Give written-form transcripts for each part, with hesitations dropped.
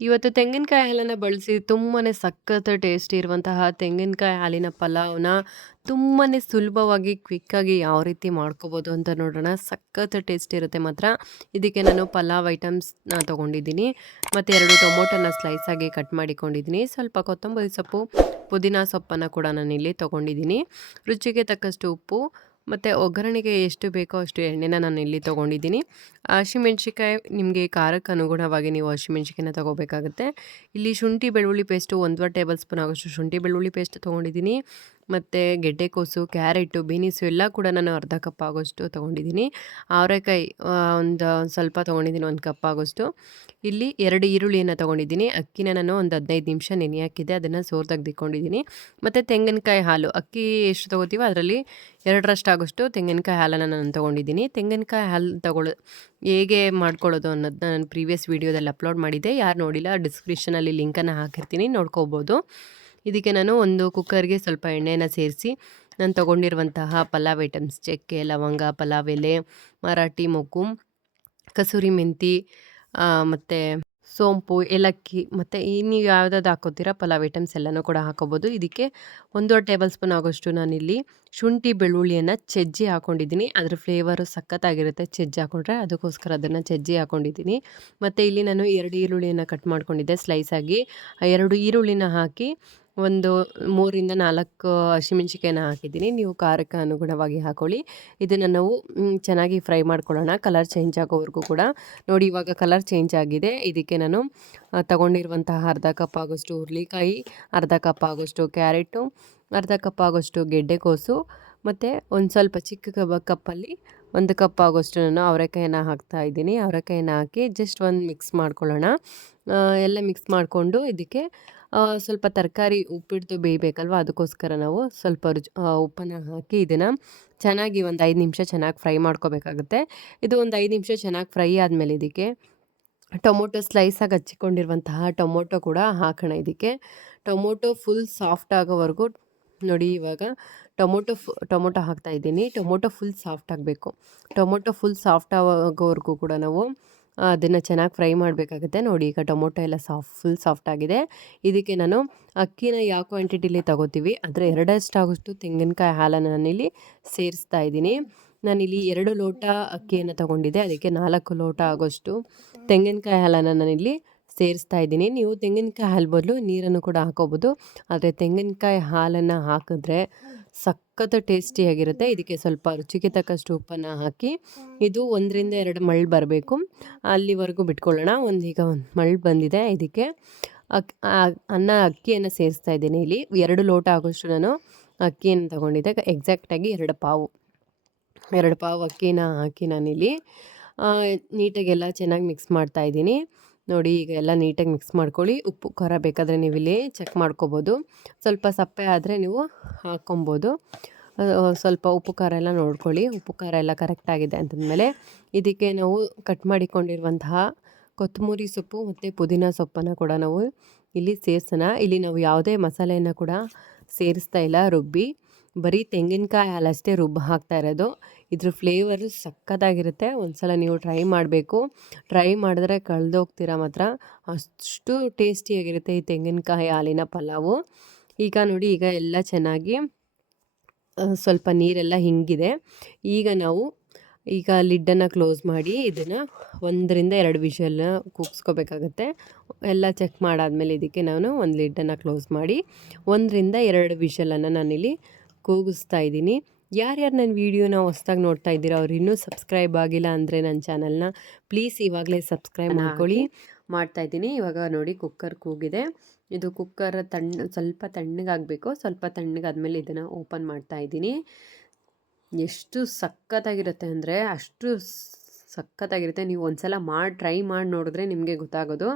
ಇವತ್ತು ತೆಂಗಿನಕಾಯಿ ಹಾಲನ್ನ ಬಳಸಿ ತುಂಬಾನೇ ಸಖತ್ ಟೇಸ್ಟಿ ಇರುವಂತಹ ತೆಂಗಿನಕಾಯಿ ಹಾಲಿನ ಪಲಾವ್‌ನ ತುಂಬಾನೇ ಸುಲಭವಾಗಿ, ಕ್ವಿಕ್ಕಾಗಿ ಯಾವ ರೀತಿ ಮಾಡ್ಕೋಬೋದು ಅಂತ ನೋಡೋಣ. ಸಖತ್ ಟೇಸ್ಟಿ ಇರುತ್ತೆ ಮಾತ್ರ. ಇದಕ್ಕೆ ನಾನು ಪಲಾವ್ ಐಟಮ್ಸ್‌ನ ತಗೊಂಡಿದ್ದೀನಿ. ಮತ್ತು 2 ಟೊಮೊಟೊನ ಸ್ಲೈಸ್ ಆಗಿ ಕಟ್ ಮಾಡಿಕೊಂಡಿದ್ದೀನಿ. ಸ್ವಲ್ಪ ಕೊತ್ತಂಬರಿ ಸೊಪ್ಪು, ಪುದೀನ ಸೊಪ್ಪನ್ನು ಕೂಡ ನಾನಿಲ್ಲಿ ತಗೊಂಡಿದ್ದೀನಿ. ರುಚಿಗೆ ತಕ್ಕಷ್ಟು ಉಪ್ಪು ಮತ್ತು ಒಗ್ಗರಣೆಗೆ ಎಷ್ಟು ಬೇಕೋ ಅಷ್ಟು ಎಣ್ಣೆನ ನಾನಿಲ್ಲಿ ತಗೊಂಡಿದ್ದೀನಿ. ಹಸಿಮೆಣ್ಸಿಕಾಯಿ ನಿಮಗೆ ಖಾರಕ್ಕೆ ಅನುಗುಣವಾಗಿ ನೀವು ಹಸಿಮೆಣ್ಸಿಕಾಯಿನ ತಗೋಬೇಕಾಗುತ್ತೆ. ಇಲ್ಲಿ ಶುಂಠಿ ಬೆಳ್ಳುಳ್ಳಿ ಪೇಸ್ಟು 1 ಟೇಬಲ್ ಸ್ಪೂನ್ ಆಗೋಷ್ಟು ಶುಂಠಿ ಬೆಳ್ಳುಳ್ಳಿ ಪೇಸ್ಟ್ ತೊಗೊಂಡಿದ್ದೀನಿ. ಮತ್ತು ಗೆಡ್ಡೆಕೋಸು, ಕ್ಯಾರೆಟು, ಬೀನಿಸು ಎಲ್ಲ ಕೂಡ ನಾನು ಅರ್ಧ ಕಪ್ ಆಗೋಷ್ಟು ತೊಗೊಂಡಿದ್ದೀನಿ. ಅವರೆಕಾಯಿ ಒಂದು ಸ್ವಲ್ಪ ತೊಗೊಂಡಿದ್ದೀನಿ, 1 ಕಪ್ ಆಗೋಷ್ಟು. ಇಲ್ಲಿ 2 ಈರುಳ್ಳಿಯನ್ನು ತೊಗೊಂಡಿದ್ದೀನಿ. ಅಕ್ಕಿನ ನಾನು ಒಂದು 15 ನಿಮಿಷ ನೆನೆ ಹಾಕಿದ್ದೆ, ಅದನ್ನು ಸೋರ್ ತೆಗೆದಿಟ್ಕೊಂಡಿದ್ದೀನಿ. ಮತ್ತು ತೆಂಗಿನಕಾಯಿ ಹಾಲು, ಅಕ್ಕಿ ಎಷ್ಟು ತೊಗೋತೀವೋ ಅದರಲ್ಲಿ 2ರಷ್ಟು ಆಗೋಷ್ಟು ತೆಂಗಿನಕಾಯಿ ಹಾಲನ್ನು ನಾನು ತೊಗೊಂಡಿದ್ದೀನಿ. ತೆಂಗಿನಕಾಯಿ ಹಾಲು ಹೇಗೆ ಮಾಡ್ಕೊಳ್ಳೋದು ಅನ್ನೋದನ್ನ ನಾನು ಪ್ರೀವಿಯಸ್ ವೀಡಿಯೋದಲ್ಲಿ ಅಪ್ಲೋಡ್ ಮಾಡಿದ್ದೆ. ಯಾರು ನೋಡಿಲ್ಲ ಡಿಸ್ಕ್ರಿಪ್ಷನಲ್ಲಿ ಲಿಂಕನ್ನು ಹಾಕಿರ್ತೀನಿ, ನೋಡ್ಕೋಬೋದು. ಇದಕ್ಕೆ ನಾನು ಒಂದು ಕುಕ್ಕರ್ಗೆ ಸ್ವಲ್ಪ ಎಣ್ಣೆನ ಸೇರಿಸಿ ನಾನು ತೊಗೊಂಡಿರುವಂತಹ ಪಲಾವ್ ಐಟಮ್ಸ್ ಚಕ್ಕೆ, ಲವಂಗ, ಪಲಾವ್ ಎಲೆ, ಮರಾಠಿ ಮೊಗ್ಗು, ಕಸೂರಿ ಮೆಂತಿ ಮತ್ತು ಸೋಂಪು, ಏಲಕ್ಕಿ ಮತ್ತು ನೀವು ಯಾವ್ದಾದ್ರು ಹಾಕೋತೀರಾ ಪಲಾವ್ ಐಟಮ್ಸ್ ಎಲ್ಲನೂ ಕೂಡ ಹಾಕೋಬೋದು. ಇದಕ್ಕೆ 1 ಟೇಬಲ್ ಸ್ಪೂನ್ ಆಗೋಷ್ಟು ನಾನಿಲ್ಲಿ ಶುಂಠಿ ಬೆಳ್ಳುಳ್ಳಿಯನ್ನು ಜಜ್ಜಿ ಹಾಕ್ಕೊಂಡಿದ್ದೀನಿ. ಅದ್ರ ಫ್ಲೇವರು ಸಖತ್ತಾಗಿರುತ್ತೆ ಜಜ್ಜಿ ಹಾಕ್ಕೊಂಡ್ರೆ, ಅದಕ್ಕೋಸ್ಕರ ಅದನ್ನು ಜಜ್ಜಿ ಹಾಕ್ಕೊಂಡಿದ್ದೀನಿ. ಮತ್ತು ಇಲ್ಲಿ ನಾನು 2 ಈರುಳ್ಳಿಯನ್ನು ಕಟ್ ಮಾಡ್ಕೊಂಡಿದ್ದೆ ಸ್ಲೈಸಾಗಿ. ಆ 2 ಈರುಳ್ಳಿನ ಹಾಕಿ ಒಂದು 3ರಿಂದ 4 ಹಸಿಮೆಣ್ಸಿಕಾಯಿನ ಹಾಕಿದ್ದೀನಿ. ನೀವು ಖಾರಕ್ಕೆ ಅನುಗುಣವಾಗಿ ಹಾಕ್ಕೊಳ್ಳಿ. ಇದನ್ನು ನಾವು ಚೆನ್ನಾಗಿ ಫ್ರೈ ಮಾಡ್ಕೊಳ್ಳೋಣ, ಕಲರ್ ಚೇಂಜ್ ಆಗೋವರೆಗೂ ಕೂಡ. ನೋಡಿ ಇವಾಗ ಕಲರ್ ಚೇಂಜ್ ಆಗಿದೆ. ಇದಕ್ಕೆ ನಾನು ತಗೊಂಡಿರುವಂತಹ ಅರ್ಧ ಕಪ್ ಆಗೋಷ್ಟು ಹುರುಳಿಕಾಯಿ, ಅರ್ಧ ಕಪ್ ಆಗೋಷ್ಟು ಕ್ಯಾರೆಟು, ಅರ್ಧ ಕಪ್ ಆಗೋಷ್ಟು ಗೆಡ್ಡೆಕೋಸು ಮತ್ತು ಒಂದು ಸ್ವಲ್ಪ ಚಿಕ್ಕ ಕಪ್ಪಲ್ಲಿ 1 ಕಪ್ ಆಗೋಷ್ಟು ನಾನು ಅವರೆಕಾಯಿನ ಹಾಕ್ತಾಯಿದ್ದೀನಿ. ಅವರೆಕಾಯಿನ ಹಾಕಿ ಜಸ್ಟ್ ಒಂದು ಮಿಕ್ಸ್ ಮಾಡ್ಕೊಳ್ಳೋಣ. ಎಲ್ಲ ಮಿಕ್ಸ್ ಮಾಡಿಕೊಂಡು ಇದಕ್ಕೆ ಸ್ವಲ್ಪ ತರಕಾರಿ ಉಪ್ಪಿಟ್ಟು ಬೇಯಬೇಕಲ್ವ, ಅದಕ್ಕೋಸ್ಕರ ನಾವು ಸ್ವಲ್ಪ ಉಪ್ಪನ್ನು ಹಾಕಿ ಇದನ್ನು ಚೆನ್ನಾಗಿ ಒಂದು 5 ನಿಮಿಷ ಚೆನ್ನಾಗಿ ಫ್ರೈ ಮಾಡ್ಕೋಬೇಕಾಗುತ್ತೆ. ಇದು ಒಂದು 5 ನಿಮಿಷ ಚೆನ್ನಾಗಿ ಫ್ರೈ ಆದಮೇಲೆ ಇದಕ್ಕೆ ಟೊಮೊಟೊ ಸ್ಲೈಸಾಗಿ ಹಚ್ಚಿಕೊಂಡಿರುವಂತಹ ಟೊಮೊಟೊ ಕೂಡ ಹಾಕೋಣ. ಇದಕ್ಕೆ ಟೊಮೊಟೊ ಫುಲ್ ಸಾಫ್ಟ್ ಆಗೋವರೆಗೂ ನೋಡಿ. ಇವಾಗ ಟೊಮೊಟೊ ಹಾಕ್ತಾಯಿದ್ದೀನಿ. ಟೊಮೊಟೊ ಫುಲ್ ಸಾಫ್ಟ್ ಆಗಬೇಕು. ಟೊಮೊಟೊ ಫುಲ್ ಸಾಫ್ಟ್ ಆಗೋವರೆಗೂ ಕೂಡ ನಾವು ಅದನ್ನು ಚೆನ್ನಾಗಿ ಫ್ರೈ ಮಾಡಬೇಕಾಗುತ್ತೆ. ನೋಡಿ ಈಗ ಟೊಮೊಟೊ ಎಲ್ಲ ಫುಲ್ ಸಾಫ್ಟ್ ಆಗಿದೆ. ಇದಕ್ಕೆ ನಾನು ಅಕ್ಕಿನ ಯಾವ ಕ್ವಾಂಟಿಟಿಲಿ ತಗೋತೀವಿ ಅದರ 2ರಷ್ಟು ಆಗೋಷ್ಟು ತೆಂಗಿನಕಾಯಿ ಹಾಲನ್ನು ನಾನಿಲ್ಲಿ ಸೇರಿಸ್ತಾ ಇದ್ದೀನಿ. ನಾನಿಲ್ಲಿ 2 ಲೋಟ ಅಕ್ಕಿಯನ್ನು ತೊಗೊಂಡಿದ್ದೆ, ಅದಕ್ಕೆ 4 ಲೋಟ ಆಗೋಷ್ಟು ತೆಂಗಿನಕಾಯಿ ಹಾಲನ್ನು ನಾನಿಲ್ಲಿ ಸೇರಿಸ್ತಾ ಇದ್ದೀನಿ. ನೀವು ತೆಂಗಿನಕಾಯಿ ಹಾಲು ಬದಲು ನೀರನ್ನು ಕೂಡ ಹಾಕೋಬೋದು, ಆದರೆ ತೆಂಗಿನಕಾಯಿ ಹಾಲನ್ನು ಹಾಕಿದ್ರೆ ಸಖತ್ ಟೇಸ್ಟಿಯಾಗಿರುತ್ತೆ. ಇದಕ್ಕೆ ಸ್ವಲ್ಪ ರುಚಿಗೆ ತಕ್ಕಷ್ಟು ಉಪ್ಪನ್ನು ಹಾಕಿ ಇದು 1ರಿಂದ 2 ಮಳ್ಳು ಬರಬೇಕು, ಅಲ್ಲಿವರೆಗೂ ಬಿಟ್ಕೊಳ್ಳೋಣ. ಈಗ ಒಂದು ಮಳ್ಳು ಬಂದಿದೆ. ಇದಕ್ಕೆ ಅಕ್ಕಿಯನ್ನು ಸೇರಿಸ್ತಾ ಇದ್ದೀನಿ. ಇಲ್ಲಿ 2 ಲೋಟ ಆಗೋಷ್ಟು ನಾನು ಅಕ್ಕಿಯನ್ನು ತೊಗೊಂಡಿದ್ದೆ, ಎಕ್ಸಾಕ್ಟಾಗಿ 2 ಪಾವು ಅಕ್ಕಿನ ಹಾಕಿ ನಾನಿಲ್ಲಿ ನೀಟಾಗೆಲ್ಲ ಚೆನ್ನಾಗಿ ಮಿಕ್ಸ್ ಮಾಡ್ತಾಯಿದ್ದೀನಿ. ನೋಡಿ ಈಗ ಎಲ್ಲ ನೀಟಾಗಿ ಮಿಕ್ಸ್ ಮಾಡ್ಕೊಳ್ಳಿ. ಉಪ್ಪು ಖಾರ ಬೇಕಾದರೆ ನೀವು ಇಲ್ಲಿ ಚೆಕ್ ಮಾಡ್ಕೊಬೋದು. ಸ್ವಲ್ಪ ಸಪ್ಪೆ ಆದರೆ ನೀವು ಹಾಕ್ಕೊಬೋದು. ಸ್ವಲ್ಪ ಉಪ್ಪು ಖಾರ ಎಲ್ಲ ನೋಡ್ಕೊಳ್ಳಿ. ಉಪ್ಪು ಖಾರ ಎಲ್ಲ ಕರೆಕ್ಟಾಗಿದೆ ಅಂತಂದಮೇಲೆ ಇದಕ್ಕೆ ನಾವು ಕಟ್ ಮಾಡಿಕೊಂಡಿರುವಂತಹ ಕೊತ್ತಂಬರಿ ಸೊಪ್ಪು ಮತ್ತು ಪುದೀನ ಸೊಪ್ಪನ್ನು ಕೂಡ ನಾವು ಇಲ್ಲಿ ಸೇರಿಸೋಣ. ಇಲ್ಲಿ ನಾವು ಯಾವುದೇ ಮಸಾಲೆಯನ್ನು ಕೂಡ ಸೇರಿಸ್ತಾ ಇಲ್ಲ ರುಬ್ಬಿ, ಬರೀ ತೆಂಗಿನಕಾಯಿ ಹಾಲಷ್ಟೇ ಹಾಕ್ತಾ ಇರೋದು. ಇದ್ರ ಫ್ಲೇವರು ಸಖತ್ತಾಗಿರುತ್ತೆ. ಒಂದು ಸಲ ನೀವು ಟ್ರೈ ಮಾಡಬೇಕು. ಟ್ರೈ ಮಾಡಿದ್ರೆ ಕಳೆದೋಗ್ತೀರ ಮಾತ್ರ, ಅಷ್ಟು ಟೇಸ್ಟಿಯಾಗಿರುತ್ತೆ ಈ ತೆಂಗಿನಕಾಯಿ ಹಾಲಿನ ಪಲಾವು. ಈಗ ನೋಡಿ ಈಗ ಎಲ್ಲ ಚೆನ್ನಾಗಿ ಸ್ವಲ್ಪ ನೀರೆಲ್ಲ ಹಿಂಗಿದೆ. ಈಗ ಲಿಡ್ಡನ್ನು ಕ್ಲೋಸ್ ಮಾಡಿ ಇದನ್ನು 1ರಿಂದ 2 ವಿಷಲ್ನ ಕೂಗಿಸ್ಕೋಬೇಕಾಗತ್ತೆ. ಎಲ್ಲ ಚೆಕ್ ಮಾಡಾದಮೇಲೆ ಇದಕ್ಕೆ ನಾನು ಒಂದು ಲಿಡ್ಡನ್ನು ಕ್ಲೋಸ್ ಮಾಡಿ 1ರಿಂದ 2 ವಿಷಲನ್ನು ನಾನಿಲ್ಲಿ ಕೂಗಿಸ್ತಾ ಇದ್ದೀನಿ. ಯಾರ್ಯಾರು ನನ್ನ ವೀಡಿಯೋನ ಹೊಸ್ದಾಗಿ ನೋಡ್ತಾ ಇದ್ದೀರಾ ಅವ್ರು ಇನ್ನೂ ಸಬ್ಸ್ಕ್ರೈಬ್ ಆಗಿಲ್ಲ ಅಂದರೆ ನನ್ನ ಚಾನಲ್ನ ಪ್ಲೀಸ್ ಇವಾಗಲೇ ಸಬ್ಸ್ಕ್ರೈಬ್ ಮಾಡ್ತಾಯಿದ್ದೀನಿ. ಇವಾಗ ನೋಡಿ ಕುಕ್ಕರ್ ಕೂಗಿದೆ. ಇದು ಕುಕ್ಕರ್ ಸ್ವಲ್ಪ ತಣ್ಣಗಾಗಬೇಕು. ಸ್ವಲ್ಪ ತಣ್ಣಗಾದ್ಮೇಲೆ ಇದನ್ನು ಓಪನ್ ಮಾಡ್ತಾಯಿದ್ದೀನಿ. ಎಷ್ಟು ಸಖತ್ತಾಗಿರುತ್ತೆ ಅಂದರೆ ಅಷ್ಟು ಸಖತ್ತಾಗಿರುತ್ತೆ. ನೀವು ಒಂದು ಸಲ ಟ್ರೈ ಮಾಡಿ ನೋಡಿದ್ರೆ ನಿಮಗೆ ಗೊತ್ತಾಗೋದು.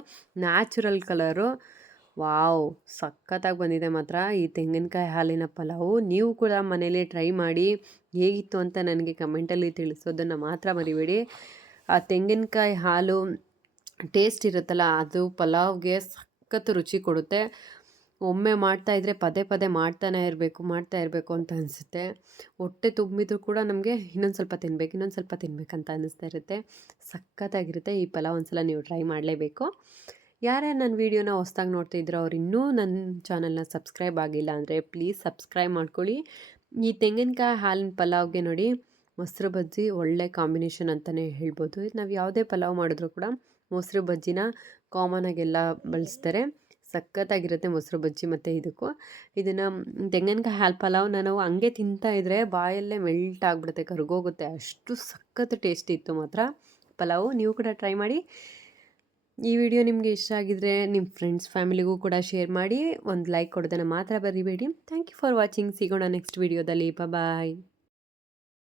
ನ್ಯಾಚುರಲ್ ಕಲರು, ವಾವ್, ಸಖತ್ತಾಗಿ ಬಂದಿದೆ ಮಾತ್ರ ಈ ತೆಂಗಿನಕಾಯಿ ಹಾಲಿನ ಪಲಾವು. ನೀವು ಕೂಡ ಮನೇಲಿ ಟ್ರೈ ಮಾಡಿ ಹೇಗಿತ್ತು ಅಂತ ನನಗೆ ಕಮೆಂಟಲ್ಲಿ ತಿಳಿಸೋದನ್ನು ಮಾತ್ರ ಮರಿಬೇಡಿ. ಆ ತೆಂಗಿನಕಾಯಿ ಹಾಲು ಟೇಸ್ಟ್ ಇರುತ್ತಲ್ಲ, ಅದು ಪಲಾವ್ಗೆ ಸಖತ್ತು ರುಚಿ ಕೊಡುತ್ತೆ. ಒಮ್ಮೆ ಮಾಡ್ತಾಯಿದ್ರೆ ಪದೇ ಪದೇ ಮಾಡ್ತಾ ಇರಬೇಕು ಅಂತ ಅನಿಸುತ್ತೆ. ಹೊಟ್ಟೆ ತುಂಬಿದ್ರೂ ಕೂಡ ನಮಗೆ ಇನ್ನೊಂದು ಸ್ವಲ್ಪ ತಿನ್ಬೇಕಂತ ಅನ್ನಿಸ್ತಾ ಇರುತ್ತೆ. ಸಖತ್ತಾಗಿರುತ್ತೆ ಈ ಪಲಾವ್. ಒಂದು ಸಲ ನೀವು ಟ್ರೈ ಮಾಡಲೇಬೇಕು. ಯಾರ್ಯಾರು ನನ್ನ ವೀಡಿಯೋನ ಹೊಸ್ದಾಗಿ ನೋಡ್ತಾ ಇದ್ದೀರೋ ಅವ್ರು ಇನ್ನೂ ನನ್ನ ಚಾನಲ್‌ನ ಸಬ್ಸ್ಕ್ರೈಬ್ ಆಗಿಲ್ಲ ಅಂದರೆ ಪ್ಲೀಸ್ ಸಬ್ಸ್ಕ್ರೈಬ್ ಮಾಡ್ಕೊಳ್ಳಿ. ಈ ತೆಂಗಿನಕಾಯಿ ಹಾಲಿನ ಪಲಾವ್‌ಗೆ ನೋಡಿ ಮೊಸರು ಬಜ್ಜಿ ಒಳ್ಳೆ ಕಾಂಬಿನೇಷನ್ ಅಂತಲೇ ಹೇಳ್ಬೋದು. ನಾವು ಯಾವುದೇ ಪಲಾವ್ ಮಾಡಿದ್ರೂ ಕೂಡ ಮೊಸರು ಬಜ್ಜಿನ ಕಾಮನಾಗಿ ಎಲ್ಲ ಬಳಸ್ತಾರೆ. ಸಖತ್ತಾಗಿರುತ್ತೆ ಮೊಸರು ಬಜ್ಜಿ ಮತ್ತು ಇದಕ್ಕೂ. ಇದನ್ನು ತೆಂಗಿನಕಾಯಿ ಹಾಲು ಪಲಾವ್ನ ನಾವು ಹಂಗೆ ತಿಂತಾ ಇದ್ದರೆ ಬಾಯಲ್ಲೇ ಮೆಲ್ಟ್ ಆಗಿಬಿಡುತ್ತೆ, ಕರಗೋಗುತ್ತೆ. ಅಷ್ಟು ಸಖತ್ ಟೇಸ್ಟಿ ಇತ್ತು ಮಾತ್ರ ಪಲಾವು. ನೀವು ಕೂಡ ಟ್ರೈ ಮಾಡಿ. ಈ ವಿಡಿಯೋ ನಿಮಗೆ ಇಷ್ಟ ಆಗಿದ್ರೆ ನಿಮ್ಮ ಫ್ರೆಂಡ್ಸ್ ಫ್ಯಾಮಿಲಿಗೂ ಕೂಡ ಶೇರ್ ಮಾಡಿ. ಒಂದು ಲೈಕ್ ಕೊಡೋದನ್ನು ಮಾತ್ರ ಬರಿಬೇಡಿ. Thank you for watching. ಸಿಗೋಣ ನೆಕ್ಸ್ಟ್ ವಿಡಿಯೋದಲ್ಲಿ. ಬಾಯ್.